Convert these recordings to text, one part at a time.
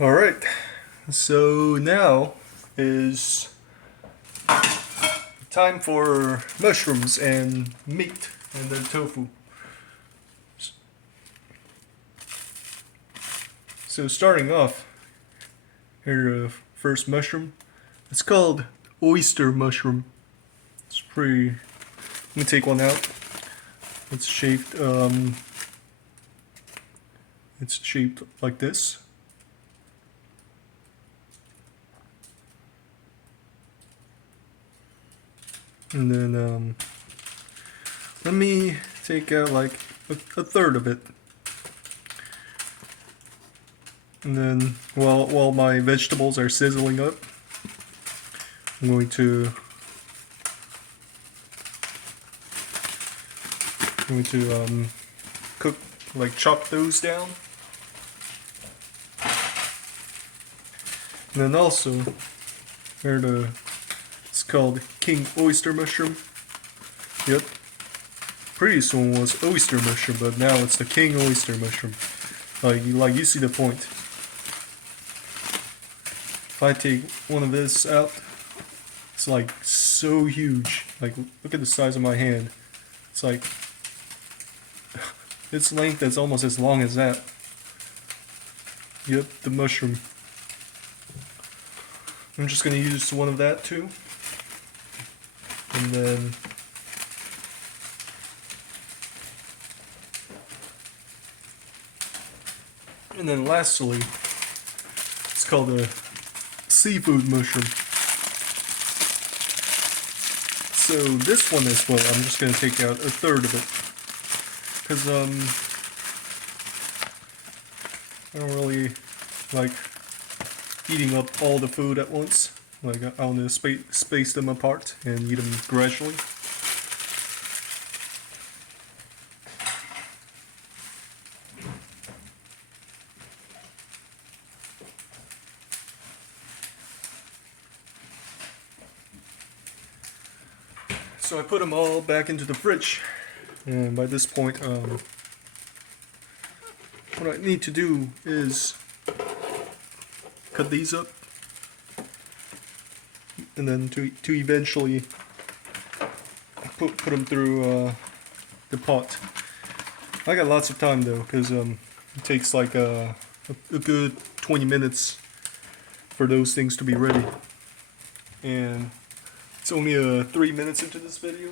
Alright, so now is time for mushrooms and meat and then tofu. So starting off, here first mushroom. It's called oyster mushroom. It's pretty. Let me take one out. It's shaped. It's shaped like this. And then let me take out like a third of it. And then while my vegetables are sizzling up, I'm going to cook, like chop those down. And then also it's called king oyster mushroom. Yep. Previous one was oyster mushroom, but now it's the king oyster mushroom. Like you see the point. If I take one of this out, it's like so huge. Like look at the size of my hand. It's like its length is almost as long as that. Yep, the mushroom. I'm just gonna use one of that too. And then lastly, it's called a seafood mushroom. So this one as well, I'm just gonna take out a third of it. Cause I don't really like eating up all the food at once. Like I want to space them apart and eat them gradually. So I put them all back into the fridge, and by this point, what I need to do is cut these up, and then to eventually put them through the pot. I got lots of time though, because it takes like a good 20 minutes for those things to be ready, and it's only 3 minutes into this video,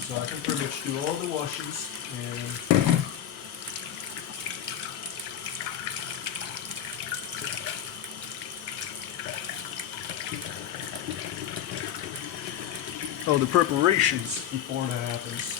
so I can pretty much do all the washings and all the preparations before that happens.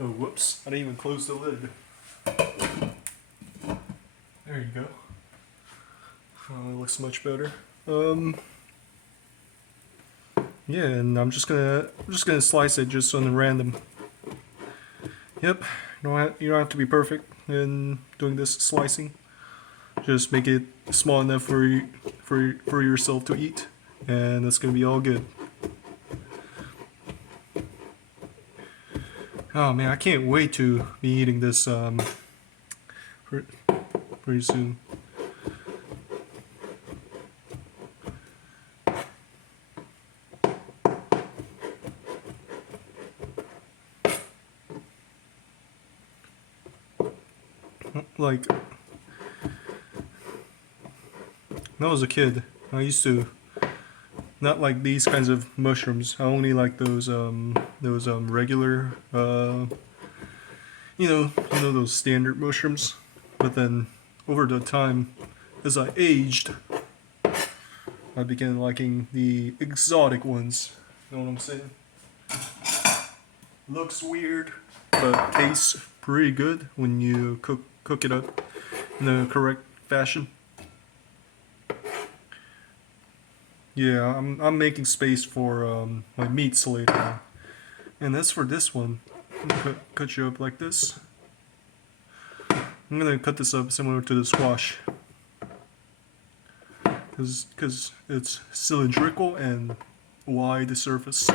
Oh, whoops. I didn't even close the lid. There you go. Oh, it looks much better. Yeah, and I'm just gonna slice it just on random. Yep, you don't have to be perfect in doing this slicing. Just make it small enough for yourself to eat, and that's gonna be all good. Oh man, I can't wait to be eating this pretty soon. Like, when I was a kid, I used to not like these kinds of mushrooms. I only like those regular you know those standard mushrooms. But then over the time as I aged, I began liking the exotic ones. You know what I'm saying? Looks weird, but tastes pretty good when you cook it up in the correct fashion. Yeah, I'm making space for my meats later on. And as for this one, I'm gonna cut you up like this. I'm gonna cut this up similar to the squash, because it's cylindrical and wide surface.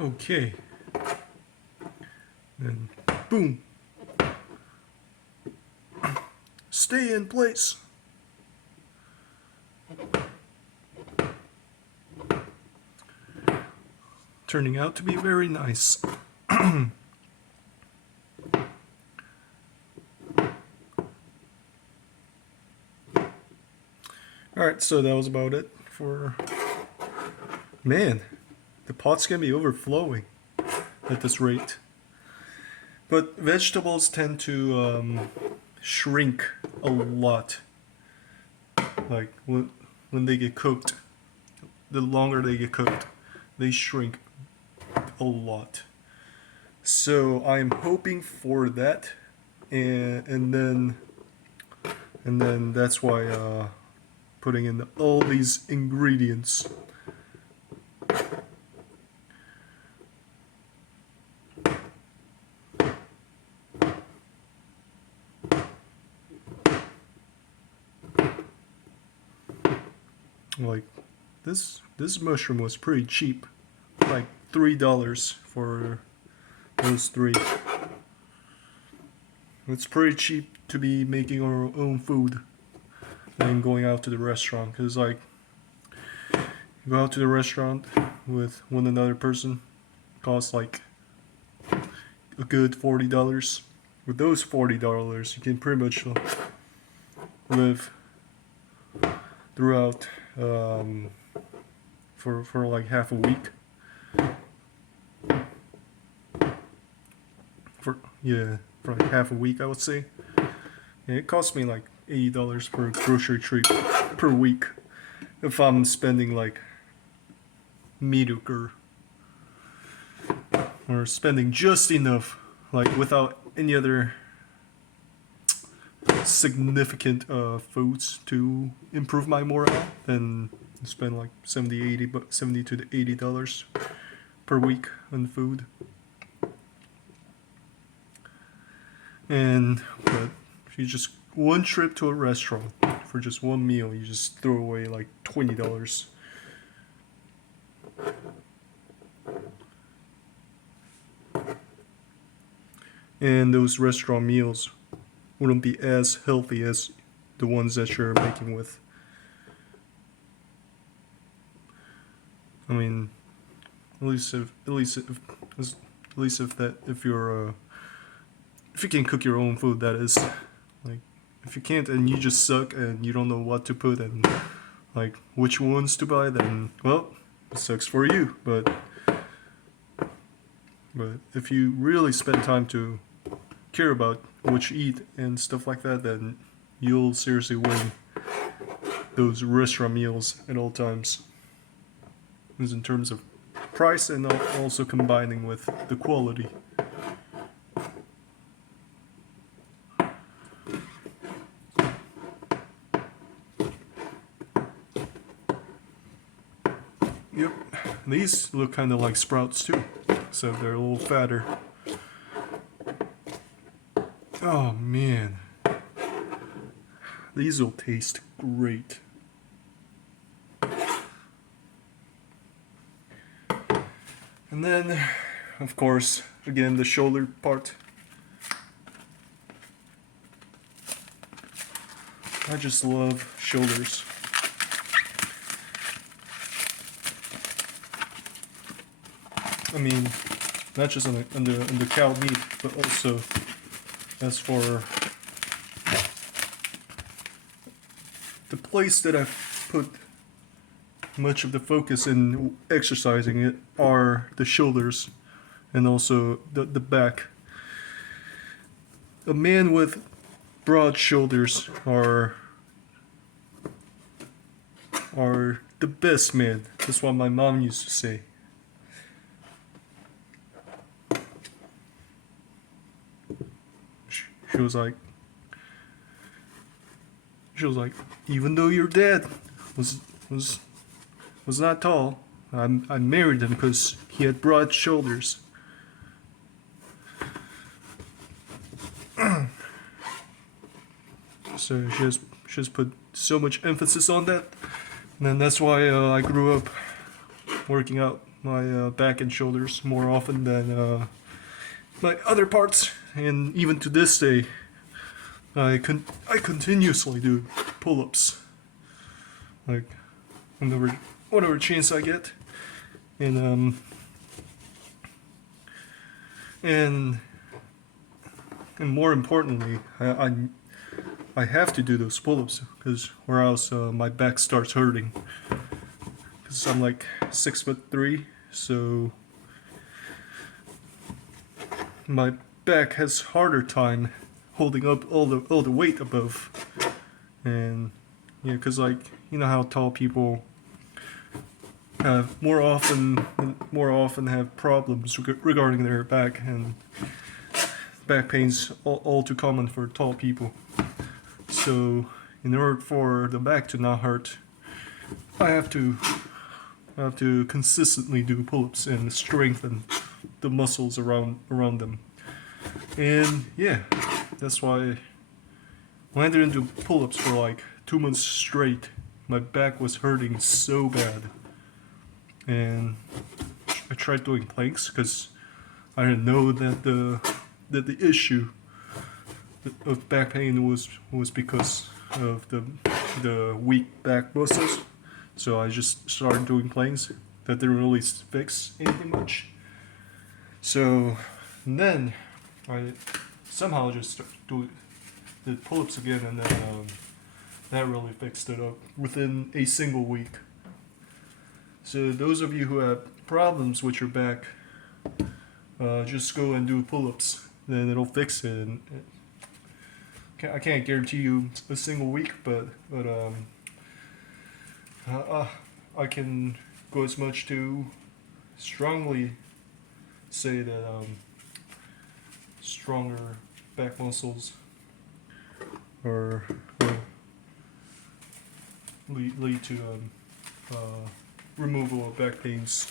Okay. Then boom. Stay in place. Turning out to be very nice. Alright, so that was about it for... Man, the pot's gonna be overflowing at this rate. But vegetables tend to shrink a lot. Like when they get cooked, the longer they get cooked, they shrink a lot. So I'm hoping for that, and then that's why putting in all these ingredients. Like this mushroom was pretty cheap, like $3 for those three. It's pretty cheap to be making our own food than going out to the restaurant, because like you go out to the restaurant with one another person, costs like a good $40. With those $40 you can pretty much live throughout for like half a week. For like half a week, I would say. Yeah, it costs me like $80 per grocery trip per week if I'm spending like mediocre, or spending just enough, like without any other significant foods to improve my morale, then spend like $70 to $80 per week on food. And but if you just one trip to a restaurant for just one meal, you just throw away like $20. And those restaurant meals wouldn't be as healthy as the ones that you're making with. I mean, at least if you're if you can cook your own food, that is. Like, if you can't and you just suck and you don't know what to put and like which ones to buy, then well, it sucks for you. But if you really spend time to care about what you eat and stuff like that, then you'll seriously win those restaurant meals at all times. It's in terms of price and also combining with the quality. Yep, these look kind of like sprouts too, so they're a little fatter. Oh man, these will taste great. And then, of course, again, the shoulder part. I just love shoulders. I mean, not just on the cow meat, but also as for the place that I've put much of the focus in exercising it are the shoulders and also the back. A man with broad shoulders are the best man. That's what my mom used to say. She was like, even though your dad was not tall, I married him because he had broad shoulders. So she has put so much emphasis on that, and then that's why I grew up working out my back and shoulders more often than my other parts, and even to this day, I continuously do pull-ups, like whatever chance I get, and more importantly, I have to do those pull-ups because or else my back starts hurting. Because I'm like 6'3", so my back has harder time holding up all the weight above. And yeah, because like you know how tall people have more often have problems regarding their back, and back pain's all too common for tall people. So in order for the back to not hurt, I have to consistently do pull-ups and strengthen the muscles around them. And yeah, that's why when I didn't do pull-ups for like 2 months straight, my back was hurting so bad. And I tried doing planks because I didn't know that the issue of back pain was because of the weak back muscles. So I just started doing planks that didn't really fix anything much. So then I somehow just did pull-ups again, and then that really fixed it up within a single week. So those of you who have problems with your back, just go and do pull-ups. Then it'll fix it. And I can't guarantee you a single week, but I can go as much to strongly say that stronger back muscles or lead to removal of back pains.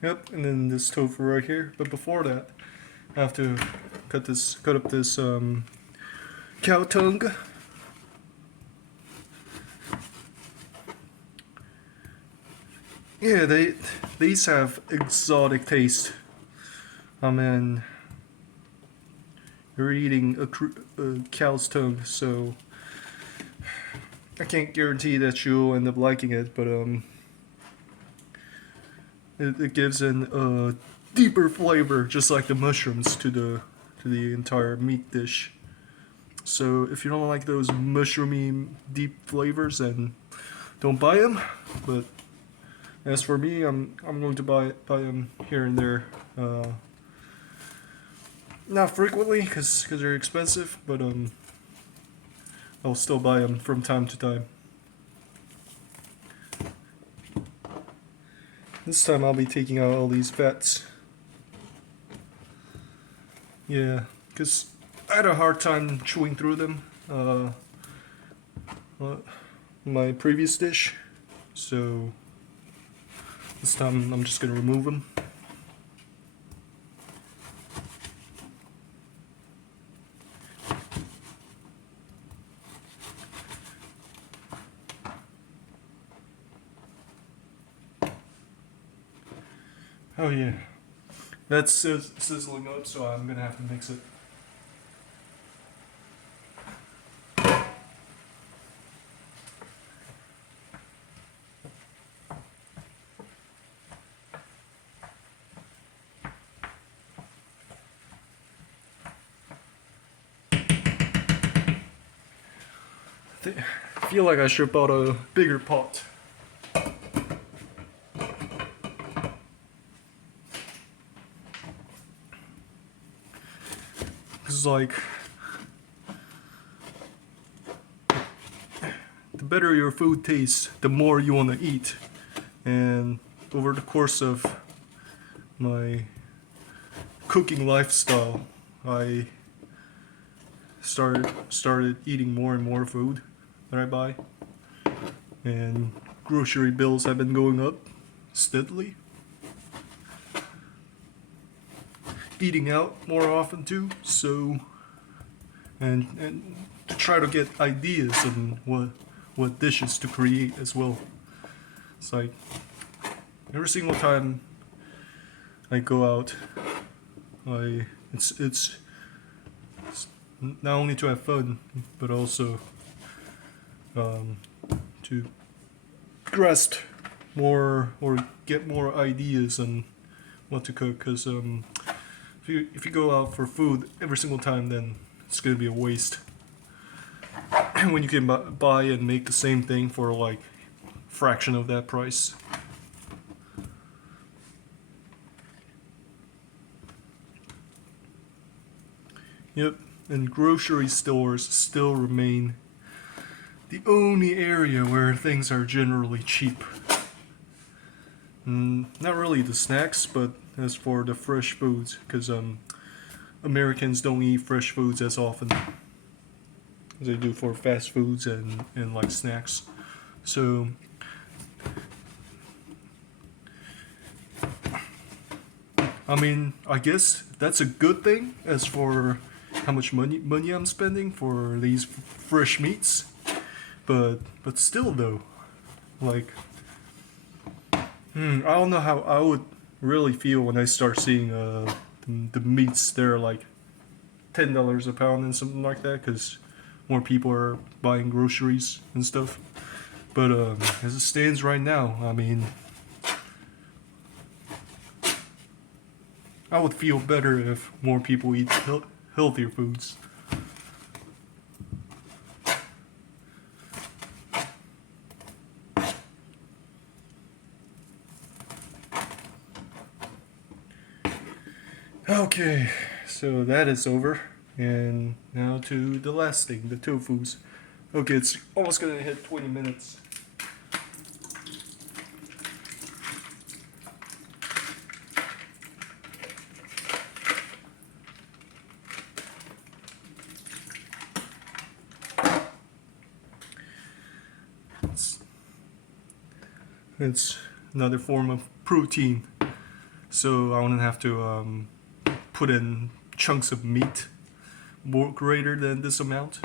Yep, and then this tofu right here. But before that, I have to cut up this cow tongue. Yeah, these have exotic taste. I mean, you're eating a cow's tongue, so I can't guarantee that you'll end up liking it, but it gives a deeper flavor, just like the mushrooms, to the entire meat dish. So if you don't like those mushroomy deep flavors, then don't buy them. But as for me, I'm going to buy them here and there, not frequently, because they're expensive, but I'll still buy them from time to time. This time I'll be taking out all these fats. Yeah, because I had a hard time chewing through them my previous dish, so this time I'm just gonna remove them. Oh yeah, that's sizzling up, so I'm gonna have to mix it. I feel like I should have bought a bigger pot. Cause like, the better your food tastes, the more you want to eat. And over the course of my cooking lifestyle, I started eating more and more food that I buy, and grocery bills have been going up steadily. Eating out more often too, so and to try to get ideas on what dishes to create as well. It's like every single time I go out, it's not only to have fun, but also to grasp more or get more ideas on what to cook. Because if you go out for food every single time, then it's gonna be a waste. When you can buy and make the same thing for like fraction of that price. Yep, and grocery stores still remain the only area where things are generally cheap. Not really the snacks, but as for the fresh foods, because Americans don't eat fresh foods as often as they do for fast foods and like snacks. So I mean, I guess that's a good thing as for how much money I'm spending for these fresh meats. But still though, like I don't know how I would really feel when I start seeing the meats there like $10 a pound and something like that, because more people are buying groceries and stuff. But as it stands right now, I mean, I would feel better if more people eat healthier foods. Okay, so that is over. And now to the last thing, the tofus. Okay, it's almost gonna hit 20 minutes. It's another form of protein, so I wouldn't have to put in chunks of meat more greater than this amount.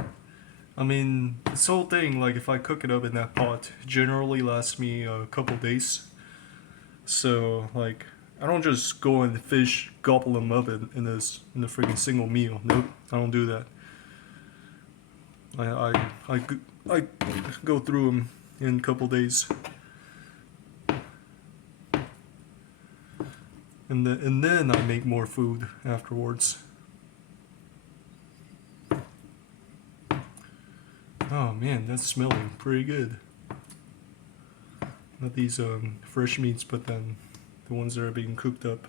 I mean, this whole thing, like if I cook it up in that pot, generally lasts me a couple days. So like, I don't just go and fish gobble them up in a freaking single meal. Nope, I don't do that. I go through them in a couple days. And then I make more food afterwards. Oh man, that's smelling pretty good. Not these fresh meats, but then the ones that are being cooked up.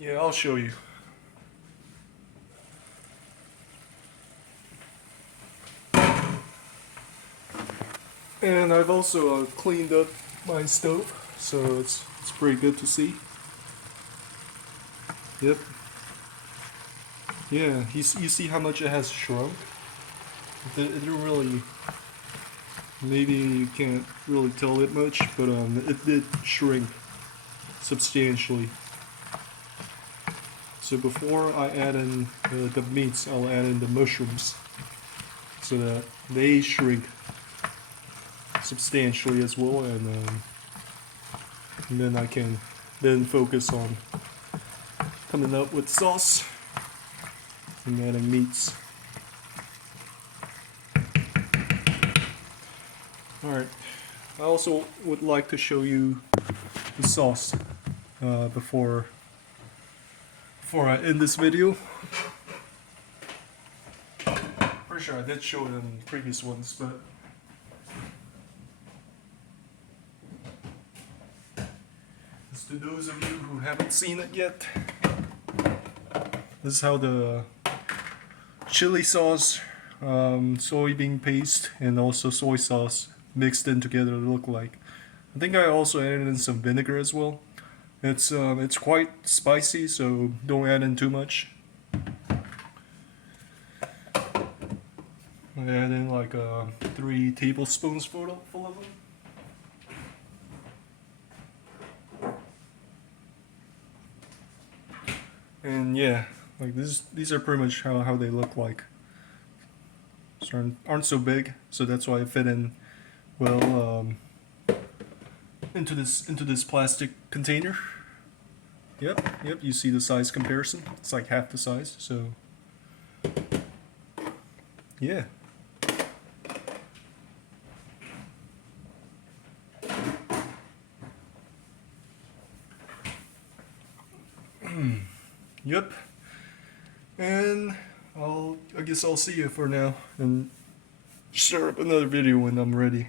Yeah, I'll show you. And I've also cleaned up my stove, so it's pretty good to see. Yep. Yeah, you see how much it has shrunk? It didn't really. Maybe you can't really tell it much, but it did shrink substantially. So before I add in the meats, I'll add in the mushrooms. so that they shrink substantially as well, and then I can then focus on coming up with sauce and adding meats. Alright, I also would like to show you the sauce before I end this video. Pretty sure I did show it in previous ones, but just to those of you who haven't seen it yet, this is how the chili sauce, soybean paste, and also soy sauce mixed in together look like. I think I also added in some vinegar as well. It's quite spicy, so don't add in too much. I add in like 3 tablespoons full of them. And yeah, like these are pretty much how they look like. So aren't so big, so that's why I fit in well into this plastic container. Yep, you see the size comparison. It's like half the size, so yeah. Yep. And I guess I'll see you for now and start up another video when I'm ready.